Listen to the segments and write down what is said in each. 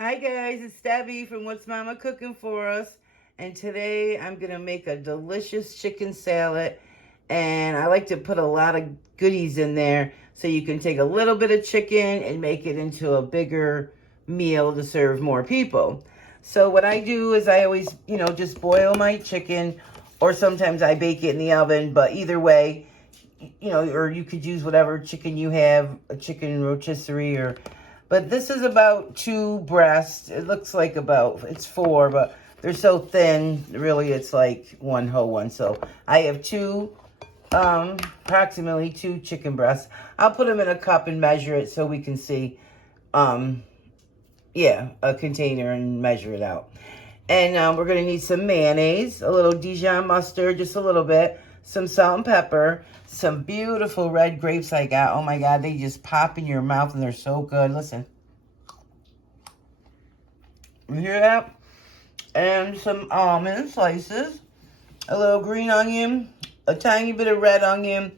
Hi guys, it's Debbie from What's Mama Cooking For Us. And today I'm going to make a delicious chicken salad. And I like to put a lot of goodies in there so you can take a little bit of chicken and make it into a bigger meal to serve more people. So what I do is I always, just boil my chicken, or sometimes I bake it in the oven. But either way, or you could use whatever chicken you have, a chicken rotisserie. But this is about 2 breasts. It looks like it's 4, but they're so thin, really it's like one whole one. So I have approximately 2 chicken breasts. I'll put them in a cup and measure it so we can see, a container and measure it out. And we're going to need some mayonnaise, a little Dijon mustard, just a little bit, some salt and pepper, some beautiful red grapes I got. Oh my God, they just pop in your mouth and they're so good. Listen. You hear that? And some almond slices, a little green onion, a tiny bit of red onion,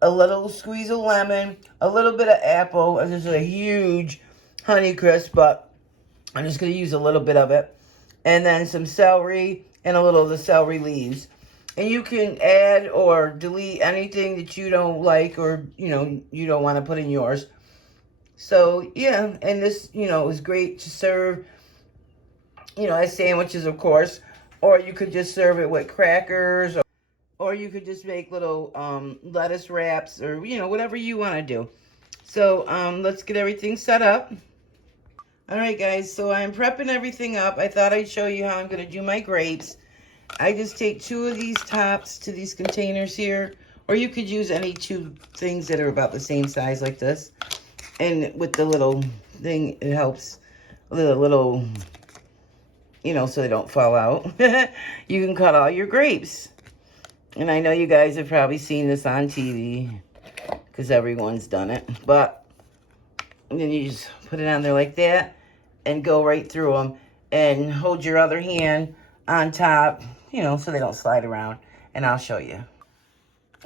a little squeeze of lemon, a little bit of apple, and this is a huge honey crisp, but I'm just going to use a little bit of it. And then some celery and a little of the celery leaves. And you can add or delete anything that you don't like or, you don't want to put in yours. So, yeah, and this, is great to serve, as sandwiches, of course. Or you could just serve it with crackers, or you could just make little lettuce wraps or, whatever you want to do. So, let's get everything set up. All right, guys, so I'm prepping everything up. I thought I'd show you how I'm going to do my grapes. I just take 2 of these tops to these containers here, or you could use any 2 things that are about the same size like this. And with the little thing, it helps the little, so they don't fall out. You can cut all your grapes. And I know you guys have probably seen this on TV because everyone's done it. But and then you just put it on there like that and go right through them and hold your other hand on top, so they don't slide around. And I'll show you.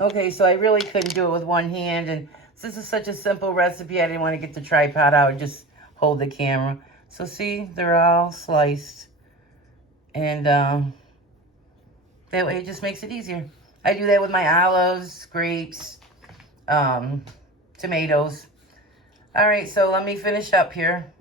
Okay, so I really couldn't do it with one hand. And since this is such a simple recipe, I didn't want to get the tripod out and just hold the camera. So see, they're all sliced. And that way it just makes it easier. I do that with my olives, grapes, tomatoes. All right, so let me finish up here.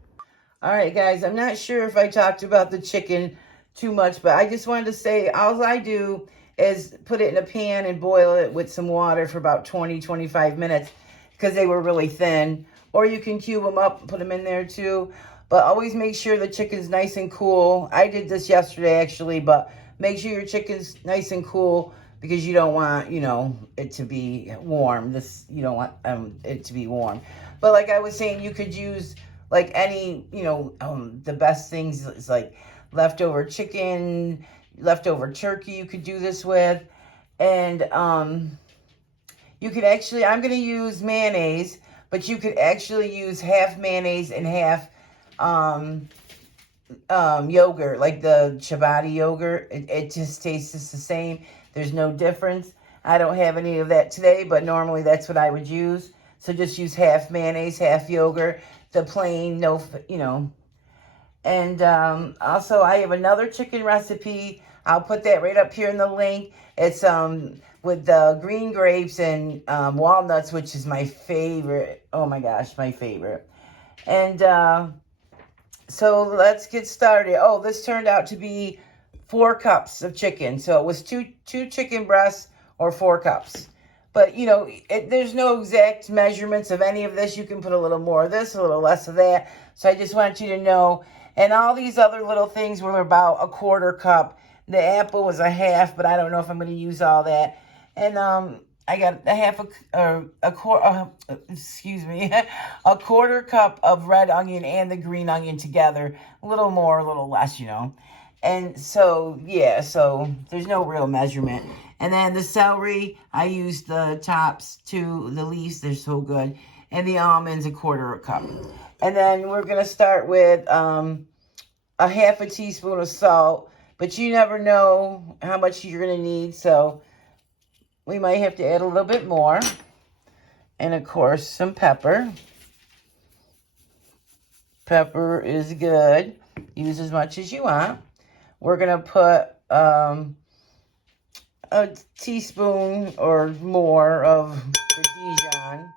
All right, guys, I'm not sure if I talked about the chicken too much, but I just wanted to say all I do is put it in a pan and boil it with some water for about 20, 25 minutes because they were really thin. Or you can cube them up and put them in there too. But always make sure the chicken's nice and cool. I did this yesterday, actually, but make sure your chicken's nice and cool because you don't want, it to be warm. You don't want it to be warm. But like I was saying, you could use like any, the best things is like leftover chicken, leftover turkey you could do this with. And you could actually, I'm going to use mayonnaise, but you could actually use half mayonnaise and half yogurt, like the Ciabatta yogurt. It just tastes just the same. There's no difference. I don't have any of that today, but normally that's what I would use. So just use half mayonnaise, half yogurt, the plain, And also I have another chicken recipe. I'll put that right up here in the link. It's with the green grapes and walnuts, which is my favorite. Oh my gosh, my favorite. And so let's get started. Oh, this turned out to be 4 cups of chicken. So it was two chicken breasts or 4 cups. But, there's no exact measurements of any of this. You can put a little more of this, a little less of that. So I just want you to know. And all these other little things were about a 1/4 cup. The apple was a half, but I don't know if I'm going to use all that. And I got a 1/4 cup of red onion and the green onion together. A little more, a little less, And so, yeah, so there's no real measurement. And then the celery, I used the tops to the leaves. They're so good. And the almonds, a 1/4 cup. And then we're going to start with a half a teaspoon of salt. But you never know how much you're going to need. So we might have to add a little bit more. And, of course, some pepper. Pepper is good. Use as much as you want. We're going to put a teaspoon or more of the Dijon.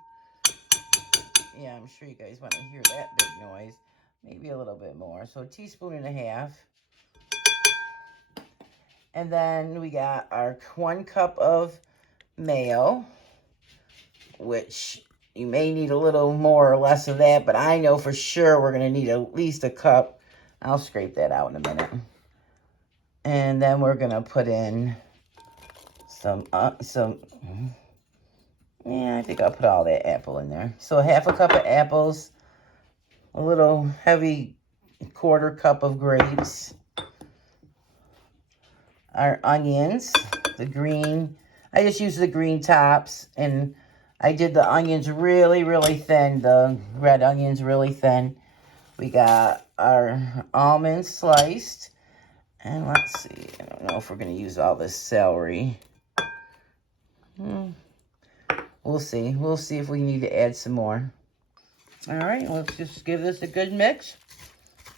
Yeah, I'm sure you guys want to hear that big noise. Maybe a little bit more. So a teaspoon and a half. And then we got our 1 cup of mayo, which you may need a little more or less of that, but I know for sure we're going to need at least a cup. I'll scrape that out in a minute. And then we're going to put in some, yeah, I think I'll put all that apple in there. So 1/2 cup of apples, a little heavy 1/4 cup of grapes, our onions, the green. I just use the green tops, and I did the onions really, really thin, the red onions really thin. We got our almonds sliced, and let's see, I don't know if we're going to use all this celery. We'll see. We'll see if we need to add some more. All right, let's just give this a good mix.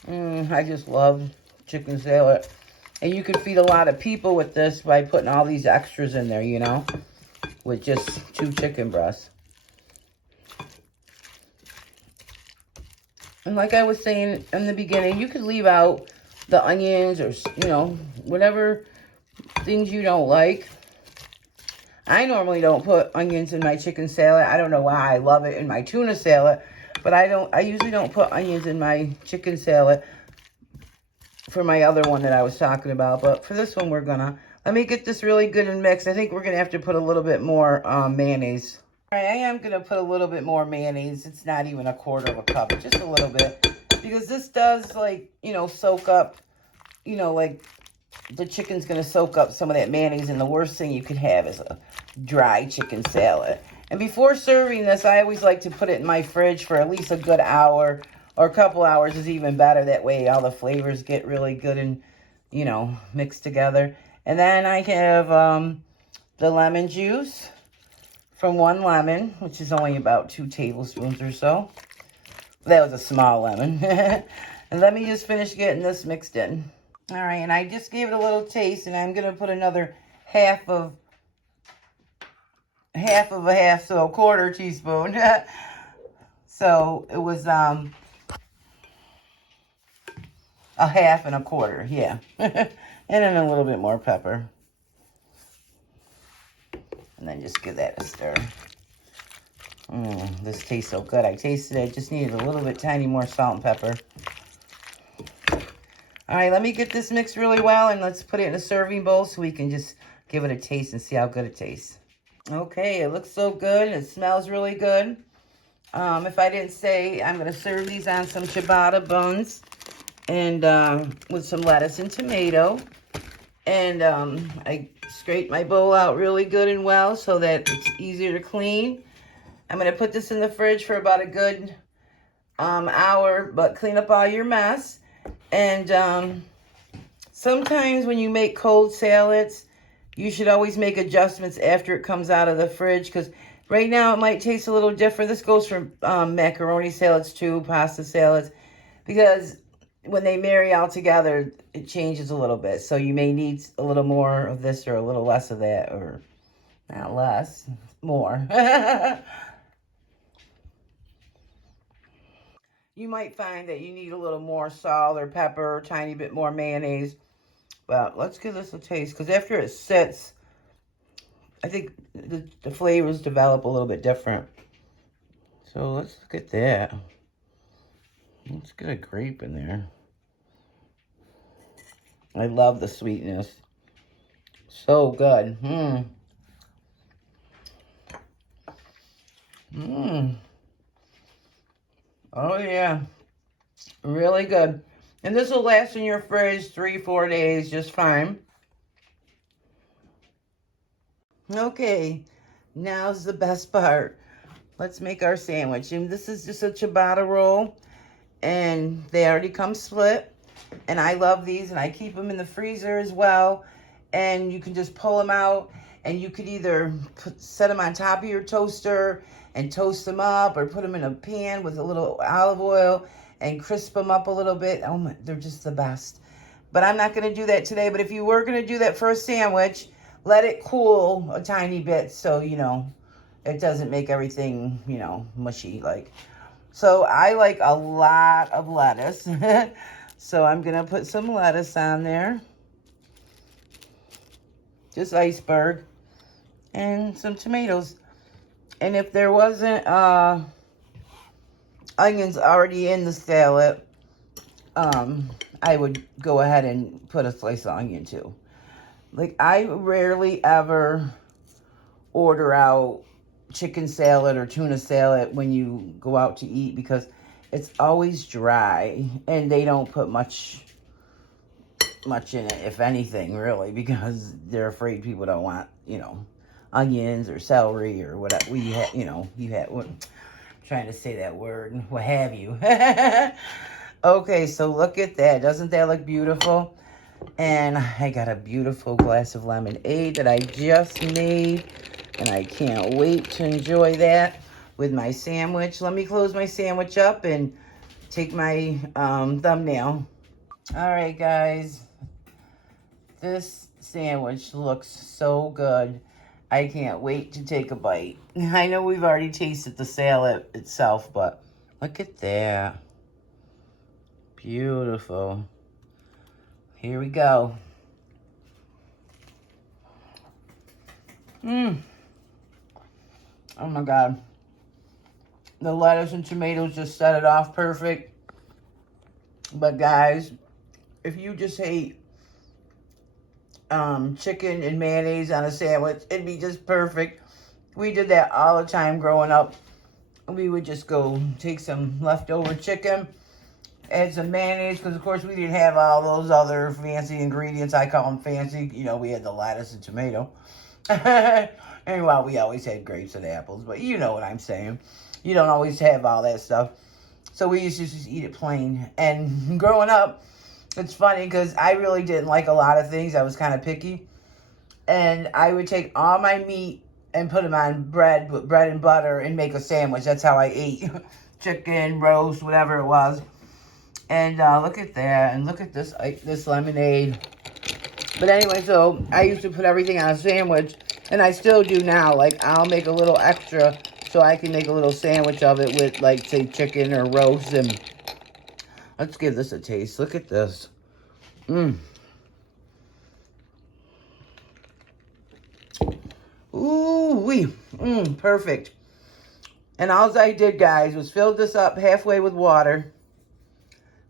I just love chicken salad. And you can feed a lot of people with this by putting all these extras in there, you know, with just 2 chicken breasts. And like I was saying in the beginning, you could leave out the onions or, you know, whatever things you don't like. I normally don't put onions in my chicken salad. I don't know why. I love it in my tuna salad, but I usually don't put onions in my chicken salad for my other one that I was talking about. But for this one, let me get this really good and mixed. I think we're going to have to put a little bit more mayonnaise. All right, I am going to put a little bit more mayonnaise. It's not even 1/4 cup, just a little bit. Because this does, like, you know, soak up, you know, like, the chicken's going to soak up some of that mayonnaise. And the worst thing you could have is a dry chicken salad. And before serving this, I always like to put it in my fridge for at least a good hour. Or a couple hours is even better. That way all the flavors get really good and, you know, mixed together. And then I have the lemon juice from 1 lemon, which is only about 2 tablespoons or so. That was a small lemon. And let me just finish getting this mixed in. All right, and I just gave it a little taste, and I'm going to put another half of a half, so 1/4 teaspoon. So it was a 1/2 and 1/4, yeah. And then a little bit more pepper. And then just give that a stir. This tastes so good. I tasted it. I just needed a little bit tiny more salt and pepper. All right, let me get this mixed really well, and let's put it in a serving bowl so we can just give it a taste and see how good it tastes. Okay, it looks so good. It smells really good. If I didn't say, I'm going to serve these on some ciabatta buns and with some lettuce and tomato. And I scraped my bowl out really good and well so that it's easier to clean. I'm going to put this in the fridge for about a good hour, but clean up all your mess. And sometimes when you make cold salads, you should always make adjustments after it comes out of the fridge, because right now it might taste a little different. This goes for macaroni salads too, pasta salads, because when they marry all together, it changes a little bit. So you may need a little more of this or a little less of that, or not less, more. You might find that you need a little more salt or pepper, a tiny bit more mayonnaise. But let's give this a taste, because after it sits, I think the flavors develop a little bit different. So let's look at that. Let's get a grape in there. I love the sweetness. So good. Oh, yeah. Really good. And this will last in your fridge 3-4 days just fine. Okay, now's the best part. Let's make our sandwich. And this is just a ciabatta roll. And they already come split. And I love these. And I keep them in the freezer as well. And you can just pull them out. And you could either set them on top of your toaster and toast them up or put them in a pan with a little olive oil and crisp them up a little bit. Oh my, they're just the best. But I'm not going to do that today. But if you were going to do that for a sandwich, let it cool a tiny bit so, you know, it doesn't make everything, you know, mushy. Like, so I like a lot of lettuce. So I'm going to put some lettuce on there. Just iceberg. And some tomatoes. And if there wasn't onions already in the salad, I would go ahead and put a slice of onion too. Like, I rarely ever order out chicken salad or tuna salad when you go out to eat because it's always dry and they don't put much in it, if anything, really, because they're afraid people don't want, you know, onions or celery or whatever. Trying to say that word, what have you. Okay, so look at that. Doesn't that look beautiful? And I got a beautiful glass of lemonade that I just made. And I can't wait to enjoy that with my sandwich. Let me close my sandwich up and take my thumbnail. All right, guys. This sandwich looks so good. I can't wait to take a bite. I know we've already tasted the salad itself, but look at that. Beautiful. Here we go. Oh my God. The lettuce and tomatoes just set it off perfect. But guys, if you just hate chicken and mayonnaise on a sandwich, it'd be just perfect. We did that all the time growing up. We would just go take some leftover chicken, add some mayonnaise, because of course we didn't have all those other fancy ingredients. I call them fancy. You know, we had the lettuce and tomato. And well, we always had grapes and apples, but you know what I'm saying. You don't always have all that stuff. So we used to just eat it plain. And growing up, it's funny because I really didn't like a lot of things. I was kind of picky. And I would take all my meat and put them on bread and butter and make a sandwich. That's how I ate. Chicken, roast, whatever it was. And look at that. And look at this lemonade. But anyway, so I used to put everything on a sandwich. And I still do now. Like, I'll make a little extra so I can make a little sandwich of it with, like, say, chicken or roast. And let's give this a taste. Look at this. Ooh-wee. Perfect. And all I did, guys, was fill this up halfway with water.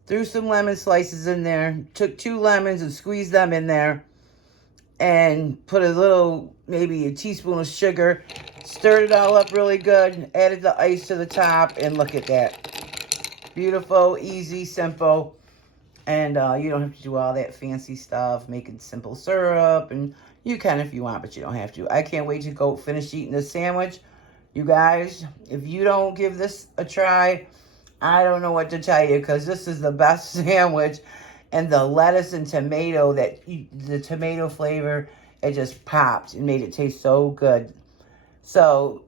Threw some lemon slices in there. Took 2 lemons and squeezed them in there. And put a little, maybe a teaspoon of sugar. Stirred it all up really good. Added the ice to the top. And look at that. Beautiful, easy, simple. And you don't have to do all that fancy stuff. Making simple syrup. And you can if you want, but you don't have to. I can't wait to go finish eating this sandwich. You guys, if you don't give this a try, I don't know what to tell you. Because this is the best sandwich. And the lettuce and tomato, the tomato flavor, it just popped and made it taste so good. So,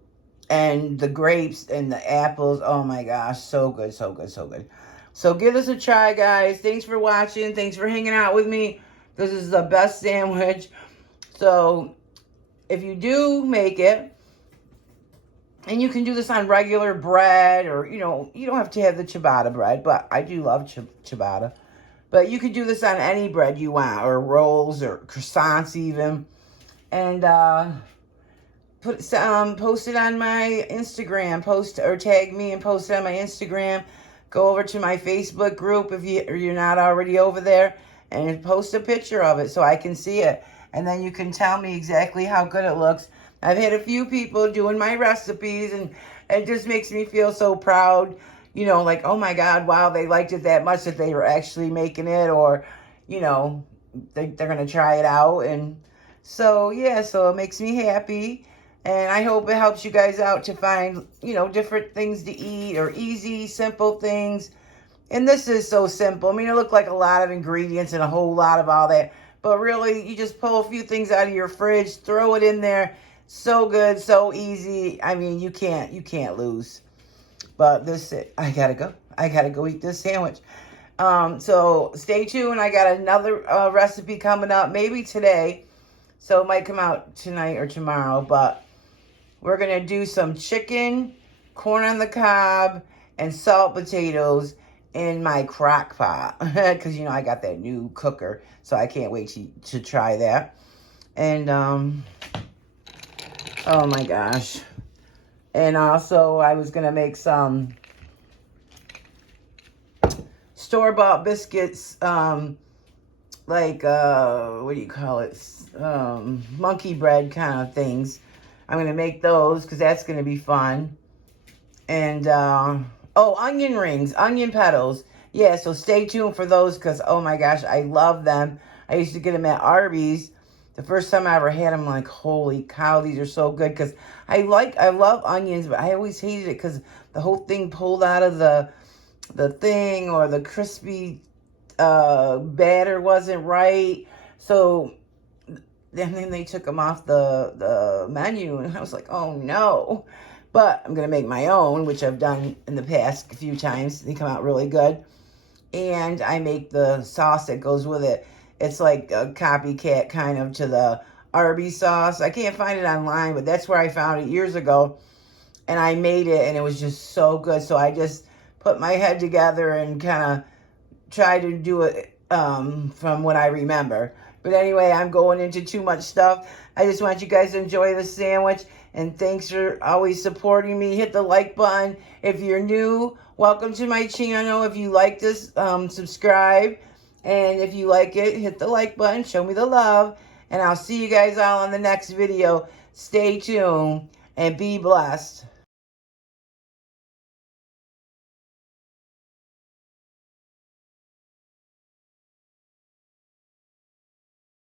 and the grapes and the apples, oh my gosh, so good, so good, so good. So give this a try, guys. Thanks for watching. Thanks for hanging out with me. This is the best sandwich. So, if you do make it, and you can do this on regular bread, or, you know, you don't have to have the ciabatta bread, but I do love ciabatta. But you could do this on any bread you want, or rolls, or croissants even. And post it on my Instagram. Or tag me and post it on my Instagram. Go over to my Facebook group if you're not already over there. And post a picture of it so I can see it. And then you can tell me exactly how good it looks. I've had a few people doing my recipes, and it just makes me feel so proud. You know, like, oh my God, wow, they liked it that much that they were actually making it, or, you know, they're going to try it out. And so, yeah, so it makes me happy. And I hope it helps you guys out to find, you know, different things to eat, or easy, simple things. And this is so simple. I mean, it looked like a lot of ingredients and a whole lot of all that. But really, you just pull a few things out of your fridge, throw it in there. So good, so easy. I mean, you can't lose. But this, I gotta go. I gotta go eat this sandwich. So stay tuned. I got another recipe coming up, maybe today. So it might come out tonight or tomorrow. But we're gonna do some chicken, corn on the cob, and salt potatoes in my crock pot. Because, you know, I got that new cooker. So I can't wait to try that. And, oh my gosh. And also, I was going to make some store-bought biscuits, like, what do you call it? Monkey bread kind of things. I'm going to make those because that's going to be fun. And, oh, onion rings, onion petals. Yeah, so stay tuned for those because, oh my gosh, I love them. I used to get them at Arby's. The first time I ever had them, I'm like, holy cow, these are so good. Because I love onions, but I always hated it because the whole thing pulled out of the thing, or the crispy batter wasn't right. So then they took them off the menu, and I was like, oh no. But I'm going to make my own, which I've done in the past a few times. They come out really good. And I make the sauce that goes with it. It's like a copycat kind of to the Arby's sauce. I can't find it online, but that's where I found it years ago. And I made it, and it was just so good. So I just put my head together and kind of tried to do it from what I remember. But anyway, I'm going into too much stuff. I just want you guys to enjoy the sandwich. And thanks for always supporting me. Hit the like button. If you're new, welcome to my channel. If you like this, subscribe. And if you like it, hit the like button. Show me the love. And I'll see you guys all on the next video. Stay tuned and be blessed.